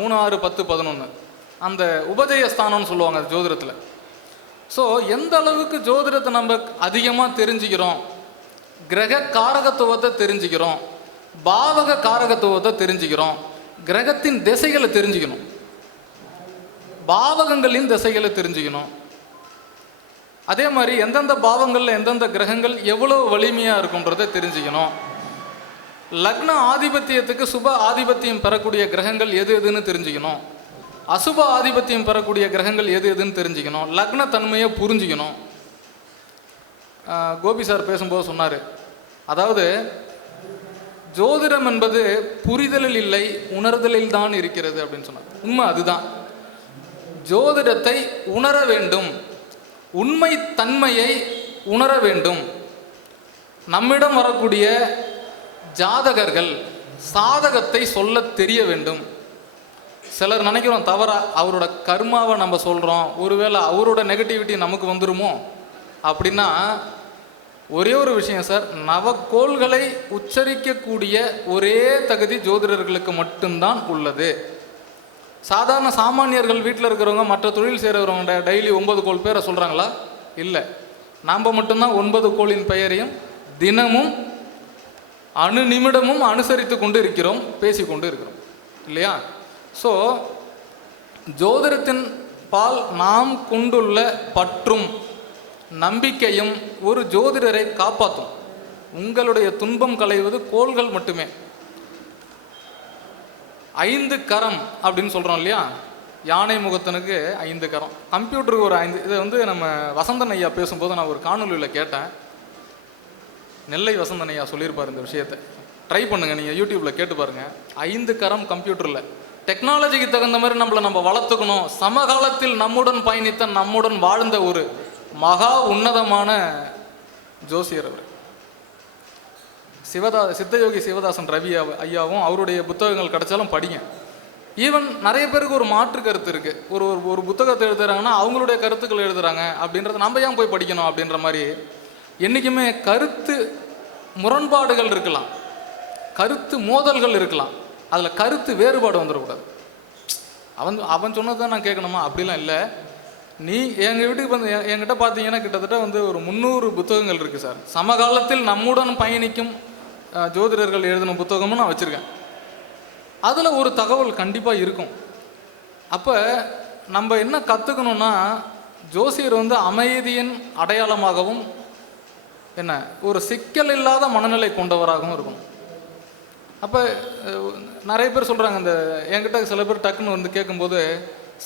மூணு ஆறு பத்து பதினொன்று அந்த உபஜயஸ்தானம்னு சொல்லுவாங்க ஜோதிடத்தில். ஸோ எந்த அளவுக்கு ஜோதிடத்தை நம்ம அதிகமாக தெரிஞ்சுக்கிறோம்? கிரக காரகத்துவத்தை தெரிஞ்சுக்கிறோம். பாவக காரகத்துவத்தை தெரிஞ்சுக்கிறோம். கிரகத்தின் திசைகளை தெரிஞ்சுக்கணும். பாவகங்களின் திசைகளை தெரிஞ்சுக்கணும். அதே மாதிரி எந்தெந்த பாவங்களில் எந்தெந்த கிரகங்கள் எவ்வளோ வலிமையாக இருக்குன்றதை தெரிஞ்சுக்கணும். லக்ன ஆதிபத்தியத்துக்கு சுப ஆதிபத்தியம் பெறக்கூடிய கிரகங்கள் எது எதுன்னு தெரிஞ்சுக்கணும். அசுப ஆதிபத்தியம் பெறக்கூடிய கிரகங்கள் எது எதுன்னு தெரிஞ்சுக்கணும். லக்ன தன்மையை புரிஞ்சுக்கணும். கோபி சார் பேசும்போது சொன்னார். அதாவது ஜோதிடம் என்பது புரிதலில் இல்லை உணர்தலில் தான் இருக்கிறது அப்படின்னு சொன்னார். உண்மை அதுதான். ஜோதிடத்தை உணர வேண்டும். உண்மை தன்மையை உணர வேண்டும். நம்மிடம் வரக்கூடிய ஜாதகர்கள் சாதகத்தை சொல்ல தெரிய வேண்டும். சிலர் நினைக்கிறோம் தவறா அவரோட கர்மாவை நம்ம சொல்கிறோம் ஒருவேளை அவரோட நெகட்டிவிட்டி நமக்கு வந்துருமோ? அப்படின்னா ஒரே ஒரு விஷயம் சார் நவக்கோள்களை உச்சரிக்கக்கூடிய ஒரே தகுதி ஜோதிடர்களுக்கு மட்டும்தான் உள்ளது. சாதாரண சாமானியர்கள் வீட்டில் இருக்கிறவங்க மற்ற தொழில் செய்கிறவங்க டெய்லி ஒன்பது கோள் பேரை சொல்கிறாங்களா இல்லை. நாம் மட்டும்தான் ஒன்பது கோளின் பெயரையும் தினமும் அணு நிமிடமும் அனுசரித்து கொண்டு இருக்கிறோம் பேசி கொண்டு இருக்கிறோம் இல்லையா? ஸோ ஜோதிடத்தின் பால் நாம் கொண்டுள்ள பற்றும் நம்பிக்கையும் ஒரு ஜோதிடரை காப்பாற்றும். உங்களுடைய துன்பம் களைவது கோள்கள் மட்டுமே. ஐந்து கரம் அப்படின்னு சொல்கிறோம் இல்லையா? யானை முகத்தனுக்கு ஐந்து கரம். கம்ப்யூட்டருக்கு ஒரு ஐந்து. இதை வந்து நம்ம வசந்தன் ஐயா பேசும்போது நான் ஒரு காணொலியில் கேட்டேன். நெல்லை வசந்தன் ஐயா சொல்லியிருப்பார் இந்த விஷயத்தை. ட்ரை பண்ணுங்கள் நீங்கள் யூடியூப்பில் கேட்டு பாருங்கள் ஐந்து கரம் கம்ப்யூட்டரில். டெக்னாலஜிக்கு தகுந்த மாதிரி நம்மளை நம்ம வளர்த்துக்கணும். சமகாலத்தில் நம்முடன் பயணித்த நம்முடன் வாழ்ந்த ஒரு மகா உன்னதமான ஜோசியர் அவர். சிவதா சித்தயோகி சிவதாசன் ரவி ஐயாவும் அவருடைய புத்தகங்கள் கிடைச்சாலும் படிங்க. ஈவன் நிறைய பேருக்கு ஒரு மாற்று கருத்து இருக்குது ஒரு ஒரு- ஒரு புத்தகத்தை எழுதுறாங்கன்னா அவங்களுடைய கருத்துக்கள் எழுதுறாங்க அப்படின்றத நம்ம ஏன் போய் படிக்கணும் அப்படின்ற மாதிரி என்றைக்குமே கருத்து முரண்பாடுகள் இருக்கலாம். கருத்து மோதல்கள் இருக்கலாம். அதில் கருத்து வேறுபாடு வந்துடக்கூடாது. அவன் அவன் சொன்னது தான் நான் கேட்கணுமா? அப்படிலாம் இல்லை. நீ எங்கள் வீட்டுக்கு வந்து என்கிட்ட பார்த்தீங்கன்னா கிட்டத்தட்ட வந்து ஒரு முந்நூறு புத்தகங்கள் இருக்குது சார். சமகாலத்தில் நம்முடன் பயணிக்கும் ஜோதிடர்கள் எழுதின புத்தகமும் நான் வச்சுருக்கேன். அதில் ஒரு தகவல் கண்டிப்பாக இருக்கும். அப்போ நம்ம என்ன கற்றுக்கணும்னா ஜோசியர் வந்து அமைதியின் அடையாளமாகவும் என்ன? ஒரு சிக்கல் இல்லாத மனநிலை கொண்டவராகவும் இருக்கும் அப்போ நிறைய பேர் சொல்கிறாங்க இந்த என்கிட்ட சில பேர் டக்குன்னு வந்து கேட்கும்போது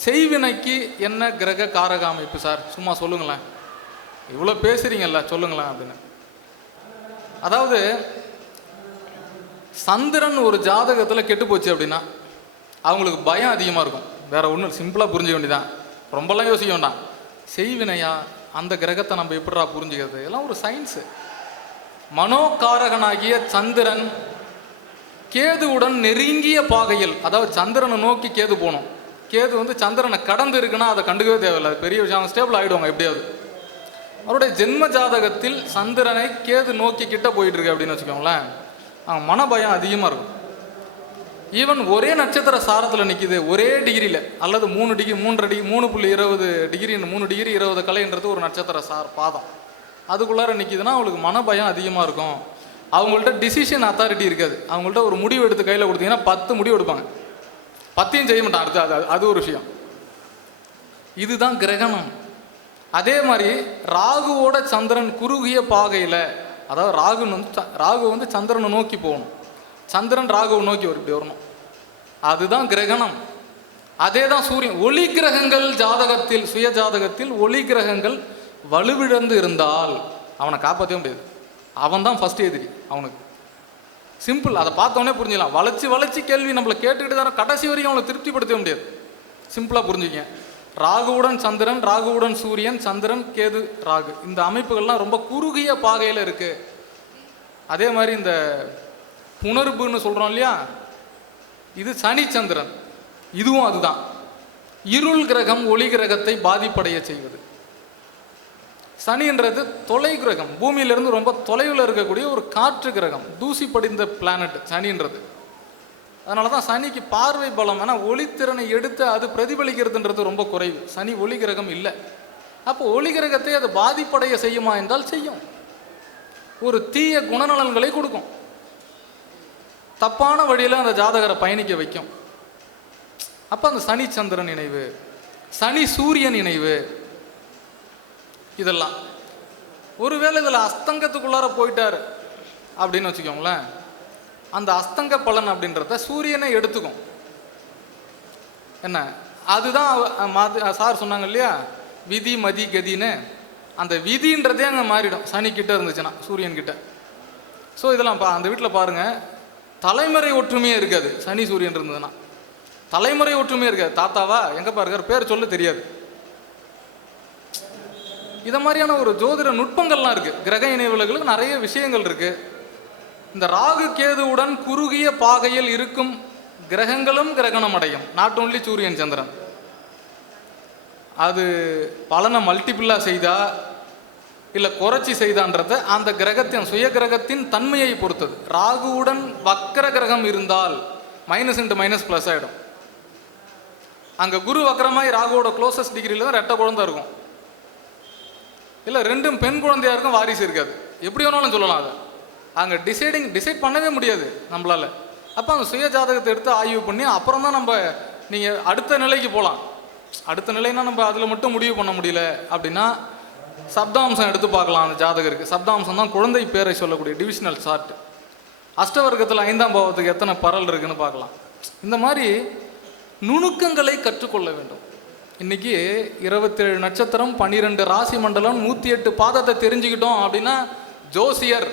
செய்வினைக்கு என்ன கிரக காரக அமைப்பு சார்? சும்மா சொல்லுங்களேன். இவ்வளோ பேசுகிறீங்கல்ல சொல்லுங்களேன் அப்படின்னு. அதாவது சந்திரன் ஒரு ஜாதகத்தில் கெட்டு போச்சு அப்படின்னா அவங்களுக்கு பயம் அதிகமாக இருக்கும். வேற ஒன்றும் சிம்பிளாக புரிஞ்சுக்க வேண்டியதான் ரொம்பலாம் யோசிக்க வேண்டாம். செய்வினையா அந்த கிரகத்தை நம்ம எப்படிடா புரிஞ்சுக்கிறது? எல்லாம் ஒரு சயின்ஸு மனோகாரகனாகிய சந்திரன் கேதுவுடன் நெருங்கிய பாகையில் அதாவது சந்திரனை நோக்கி கேது போகணும் கேது வந்து சந்திரனை கடந்து இருக்குன்னா அதை கண்டுக்கவே தேவையில்லை. அது பெரிய விஷயம். ஸ்டேபிள் ஆகிடுவாங்க எப்படியாவது. அவருடைய ஜென்ம ஜாதகத்தில் சந்திரனை கேது நோக்கி கிட்ட போயிட்டு இருக்கு அப்படின்னு வச்சுக்கோங்களேன். அவன் மனபயம் அதிகமாக இருக்கும். ஈவன் ஒரே நட்சத்திர சாரத்தில் நிற்கிது ஒரே டிகிரியில் அல்லது மூணு டிகிரி மூன்றரை டிகிரி மூணு புள்ளி இருபது டிகிரி மூணு டிகிரி இருபது கலைன்றது ஒரு நட்சத்திர சார் பாதம். அதுக்குள்ளார நிற்கிதுன்னா அவங்களுக்கு மனபயம் அதிகமாக இருக்கும். அவங்கள்ட்ட டிசிஷன் அத்தாரிட்டி இருக்காது. அவங்கள்ட்ட ஒரு முடிவு எடுத்து கையில் கொடுத்தீங்கன்னா பத்து முடிவு எடுப்பாங்க. பத்தையும் செய்ய மாட்டான் அடுத்து அது அது ஒரு விஷயம். இதுதான் கிரகணம். அதே மாதிரி ராகுவோட சந்திரன் குறுகிய பாகையில் அதாவது ராகு வந்து ச- ராகு வந்து சந்திரனை நோக்கி போகணும். சந்திரன் ராகுவை நோக்கி ஒரு இப்படி வரணும் அதுதான் கிரகணம். அதே தான் சூரியன். ஒளி கிரகங்கள் ஜாதகத்தில் சுய ஜாதகத்தில் ஒளி கிரகங்கள் வலுவிழந்து இருந்தால் அவனை காப்பாற்றவே முடியாது. அவன் தான் ஃபஸ்ட் எதிரி அவனுக்கு. சிம்பிள் அதை பார்த்தோன்னே புரிஞ்சிடலாம் வளைச்சி வளைச்சி கேள்வி நம்மளை கேட்டுக்கிட்டு தான் கடைசி வரைக்கும் அவனை திருப்திப்படுத்தவே முடியாது. சிம்பிளாக புரிஞ்சுக்க ராகுவுடன் சந்திரன் ராகுவுடன் சூரியன் சந்திரன் கேது ராகு. இந்த அமைப்புகள்லாம் ரொம்ப குறுகிய பாகையில் இருக்குது அதே மாதிரி இந்த புணர்வுன்னு சொல்கிறோம் இல்லையா? இது சனிச்சந்திரன் இதுவும் அதுதான். இருள் கிரகம் ஒளி கிரகத்தை பாதிப்படைய செய்வது. சனின்றது தொலை கிரகம். பூமியிலிருந்து ரொம்ப தொலைவில் இருக்கக்கூடிய ஒரு காற்று கிரகம். தூசி படிந்த பிளானட் சனின்றது. அதனால தான் சனிக்கு பார்வை பலம் ஆனால் ஒளித்திறனை எடுத்து அது பிரதிபலிக்கிறதுன்றது ரொம்ப குறைவு. சனி ஒளி கிரகம் இல்லை. அப்போ ஒளி கிரகத்தை அது பாதிப்படைய செய்யுமா என்றால் செய்யும். ஒரு தீய குணநலன்களை கொடுக்கும். தப்பான வழியில் அந்த ஜாதகரை பயணிக்க வைக்கும். அப்போ அந்த சனி சந்திரன் இணைவு சனி சூரியன் இணைவு இதெல்லாம். ஒருவேளை இதில் அஸ்தங்கத்துக்குள்ளார போயிட்டார் அப்படின்னு வச்சுக்கோங்களேன். அந்த அஸ்தங்க பலன் அப்படின்றத சூரியனை எடுத்துக்கும். என்ன? அதுதான் சார் சொன்னாங்க இல்லையா? விதி மதி கதின்னு. அந்த விதின்றதே அங்கே மாறிடும். சனி கிட்ட இருந்துச்சுன்னா சூரியன் கிட்ட. ஸோ இதெல்லாம் பா அந்த வீட்டில் பாருங்கள் தலைமுறை ஒற்றுமையே இருக்காது. சனி சூரியன் இருந்ததுன்னா. தலைமுறை ஒற்றுமையே இருக்காது. தாத்தாவா எங்கே பாருங்க பேர் சொல்ல தெரியாது. இதை மாதிரியான ஒரு ஜோதிட நுட்பங்கள்லாம் இருக்கு. கிரக இணைவுகளுக்கு நிறைய விஷயங்கள் இருக்கு. இந்த ராகு கேதுவுடன் குறுகிய பாகையில் இருக்கும் கிரகங்களும் கிரகணம் அடையும். Not only Suriyan Chandran. அது பலனை மல்டிபிளாக செய்தால் இல்லை குறைச்சி செய்தான்றத அந்த கிரகத்தின் சுய கிரகத்தின் தன்மையை பொறுத்தது. ராகுவுடன் வக்கர கிரகம் இருந்தால் மைனஸ் இன்ட்டு மைனஸ் ப்ளஸ் ஆகிடும் அங்கே குரு வக்கரமாய் ராகுவோட க்ளோசஸ்ட் டிகிரியில் தான் ரெட்டை குழந்தை இருக்கும். இல்லை ரெண்டும் பெண் குழந்தையாக இருக்கும் வாரிசு இருக்காது. எப்படி வேணாலும் சொல்லலாம் அதை. அங்கே டிசைடிங் டிசைட் பண்ணவே முடியாது நம்மளால. அப்போ அந்த சுய ஜாதகத்தை எடுத்து ஆய்வு பண்ணி அப்புறம் தான் நம்ம நீங்கள் அடுத்த நிலைக்கு போகலாம் அடுத்த நிலைன்னா நம்ம அதில் மட்டும் முடிவு பண்ண முடியல அப்படின்னா சப்தாம்சம் எடுத்து பார்க்கலாம் அந்த ஜாதகருக்கு. சப்தாம்சம் தான் குழந்தை பேரை சொல்லக்கூடிய டிவிஷனல் சார்ட் அஷ்டவர்க்கத்தில் ஐந்தாம் பாவத்துக்கு எத்தனை பரல் இருக்குன்னு பார்க்கலாம். இந்த மாதிரி நுணுக்கங்களை கற்றுக்கொள்ள வேண்டும். இன்னைக்கு இருபத்தேழு நட்சத்திரம் பன்னிரெண்டு ராசி மண்டலம் நூற்றி எட்டு பாதத்தை தெரிஞ்சுக்கிட்டோம் அப்படின்னா ஜோசியர்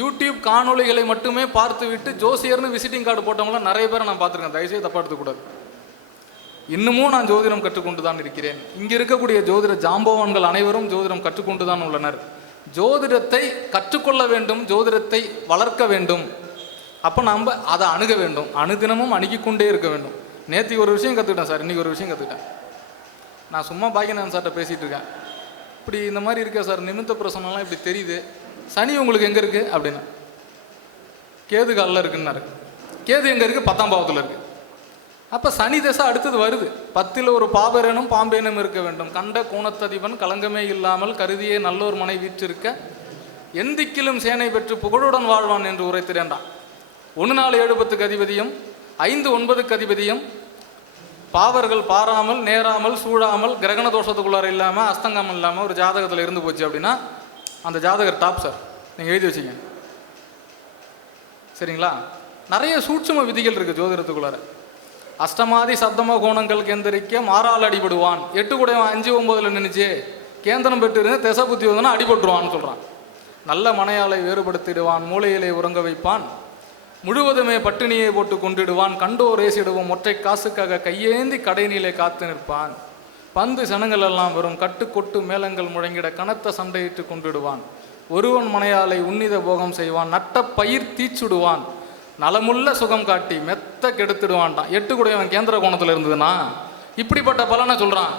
யூடியூப் காணொளிகளை மட்டுமே பார்த்து விட்டு ஜோசியர்னு விசிட்டிங் கார்டு போட்டவங்களாம் நிறைய பேரை நான் பார்த்துருக்கேன். தயவுசெய்து தப்பா எடுத்துக்கூடாது இன்னமும் நான் ஜோதிடம் கற்றுக்கொண்டு தான் இருக்கிறேன். இங்கே இருக்கக்கூடிய ஜோதிட ஜாம்பவான்கள் அனைவரும் ஜோதிடம் கற்றுக்கொண்டு தான் உள்ளனர். ஜோதிடத்தை கற்றுக்கொள்ள வேண்டும் ஜோதிடத்தை வளர்க்க வேண்டும். அப்போ நம்ம அதை அணுக வேண்டும். அணுதினமும் அணுகிக்கொண்டே இருக்க வேண்டும். நேற்று ஒரு விஷயம் கற்றுக்கிட்டேன் சார். இன்றைக்கி ஒரு விஷயம் கற்றுக்கிட்டேன் நான் சும்மா பாக்கியநாதன் சார்கிட்ட பேசிகிட்டு இருக்கேன். இப்படி இந்த மாதிரி இருக்கா சார்? நிமித்த பிரசனம்லாம் இப்படி தெரியுது. சனி உங்களுக்கு எங்கே இருக்குது அப்படின்னு கேது காலில் இருக்குன்னாரு. கேது எங்கே இருக்குது பத்தாம் பாவத்தில் இருக்குது அப்போ சனி தசை அடுத்தது வருது. பத்தில் ஒரு பாபரனும் பாம்பேனும் இருக்க வேண்டும். கண்ட கோணத்ததிபன் கலங்கமே இல்லாமல் கருதியே நல்லோர் மனை வீற்றிருக்க எந்திக்கிலும் சேனை பெற்று புகழுடன் வாழ்வான் என்று உரைத்திரேன்டான் ஒன்று நாலு ஏழு பத்துக்கு அதிபதியும் ஐந்து ஒன்பதுக்கு அதிபதியும் பாவர்கள் பாராமல் நேராமல் சூழாமல் கிரகண தோஷத்துக்குள்ளார இல்லாமல் அஸ்தங்கம் இல்லாமல் ஒரு ஜாதகத்தில் இருந்து போச்சு அப்படின்னா அந்த ஜாதகர் டாப் சார் நீங்கள் எழுதி வச்சிங்க. சரிங்களா? நிறைய சூட்சும விதிகள் இருக்குது ஜோதிடத்துக்குள்ளார. அஷ்டமாதி சப்தம கோணங்கள் கேந்திரிக்க மாறால் அடிபடுவான். எட்டு கூட அஞ்சு ஒன்பதுல நின்றுச்சு கேந்திரம் பெற்றிருந்து திசை புத்தி வந்தனா அடிபட்டுருவான்னு சொல்கிறான் நல்ல மனையாளை வேறுபடுத்திடுவான் மூளையிலே உறங்க வைப்பான். முழுவதுமே பட்டினியை போட்டு கொண்டிடுவான். கண்டோர் ஏசிடுவோம் ஒற்றை காசுக்காக கையேந்தி கடைநிலை காத்து நிற்பான். பந்து சனங்கள் எல்லாம் வரும் கட்டு கொட்டு மேளங்கள் முழங்கிட கனத்த சண்டையிட்டு கொண்டிடுவான். ஒருவன் மனையாளை உன்னித போகம் செய்வான். நட்ட பயிர் தீச்சுடுவான். நலமுள்ள சுகம் காட்டி மெத்த கெடுத்துடுவான்டான் எட்டு கூடையவன் கேந்திர கோணத்தில் இருந்ததுன்னா இப்படிப்பட்ட பலனை சொல்கிறான்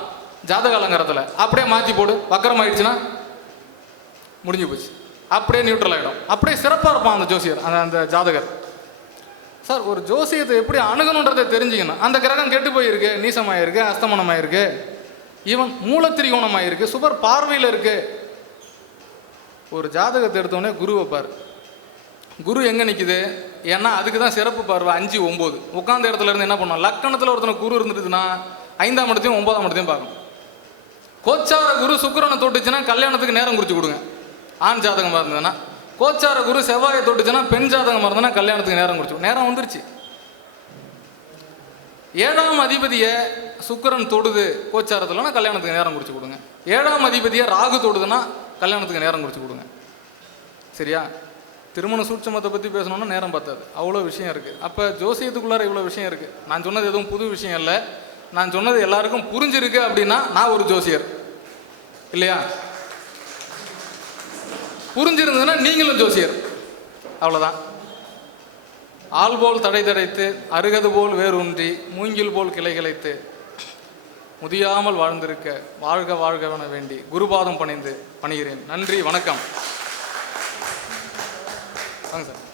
ஜாதக அலங்காரத்தில். அப்படியே மாற்றி போடு. வக்கரம் ஆயிடுச்சுன்னா முடிஞ்சு போச்சு. அப்படியே நியூட்ரல் ஆகிடும் அப்படியே சிறப்பாக இருப்பான் அந்த ஜோசியர் அந்த அந்த ஜாதகர். சார் ஒரு ஜோசியத்தை எப்படி அணுகணுன்றதை தெரிஞ்சுக்கணும். அந்த கிரகம் கெட்டு போயிருக்கு நீசமாயிருக்கு அஸ்தமனமாயிருக்கு. ஈவன் மூலத்திரிகோணமாயிருக்கு சுபர் பார்வையில் இருக்கு. ஒரு ஜாதகத்தை எடுத்தோடனே குரு வைப்பார். குரு எங்கே நிற்குது ஏன்னா அதுக்கு தான் சிறப்பு பார்வை அஞ்சு ஒம்பது. உட்காந்த இடத்துல இருந்து என்ன பண்ணுவோம் லக்கணத்தில் ஒருத்தனுக்கு குரு இருந்துட்டுதுன்னா ஐந்தாம் இடத்தையும் ஒன்பதாம் இடத்தையும் பார்க்கணும். கோச்சார குரு சுக்கரனை தொட்டுச்சுன்னா கல்யாணத்துக்கு நேரம் குறித்து கொடுங்க. ஆண் ஜாதகமாக இருந்ததுன்னா. கோச்சார குரு செவ்வாயை தொட்டுச்சுன்னா பெண் ஜாதகமாக இருந்ததுன்னா கல்யாணத்துக்கு நேரம் குறிச்சு நேரம் வந்துருச்சு. ஏழாம் அதிபதியை சுக்கரன் தொடுது கோச்சாரத்தில்னா கல்யாணத்துக்கு நேரம் குறித்து கொடுங்க. ஏழாம் அதிபதியை ராகு தொடுதுன்னா கல்யாணத்துக்கு நேரம் குறித்து கொடுங்க. சரியா? திருமண சூட்சமத்தை பற்றி பேசணும்னா நேரம் பத்தாது. அவ்வளோ விஷயம் இருக்குது அப்போ ஜோசியத்துக்குள்ளார இவ்வளோ விஷயம் இருக்குது நான் சொன்னது எதுவும் புது விஷயம் இல்லை. நான் சொன்னது எல்லாருக்கும் புரிஞ்சிருக்கு அப்படின்னா நான் ஒரு ஜோசியர். இல்லையா? புரிஞ்சிருந்ததுன்னா நீங்களும் ஜோசியர். அவ்வளோதான் ஆள் போல் தடை தடைத்து அருகது போல் வேரூன்றி மூங்கில் போல் கிளை கிளைத்து முதியாமல் வாழ்ந்திருக்க வாழ்க வாழ்கவென வேண்டி குருபாதம் பணிந்து பணிகிறேன். நன்றி வணக்கம். வாங்க சார்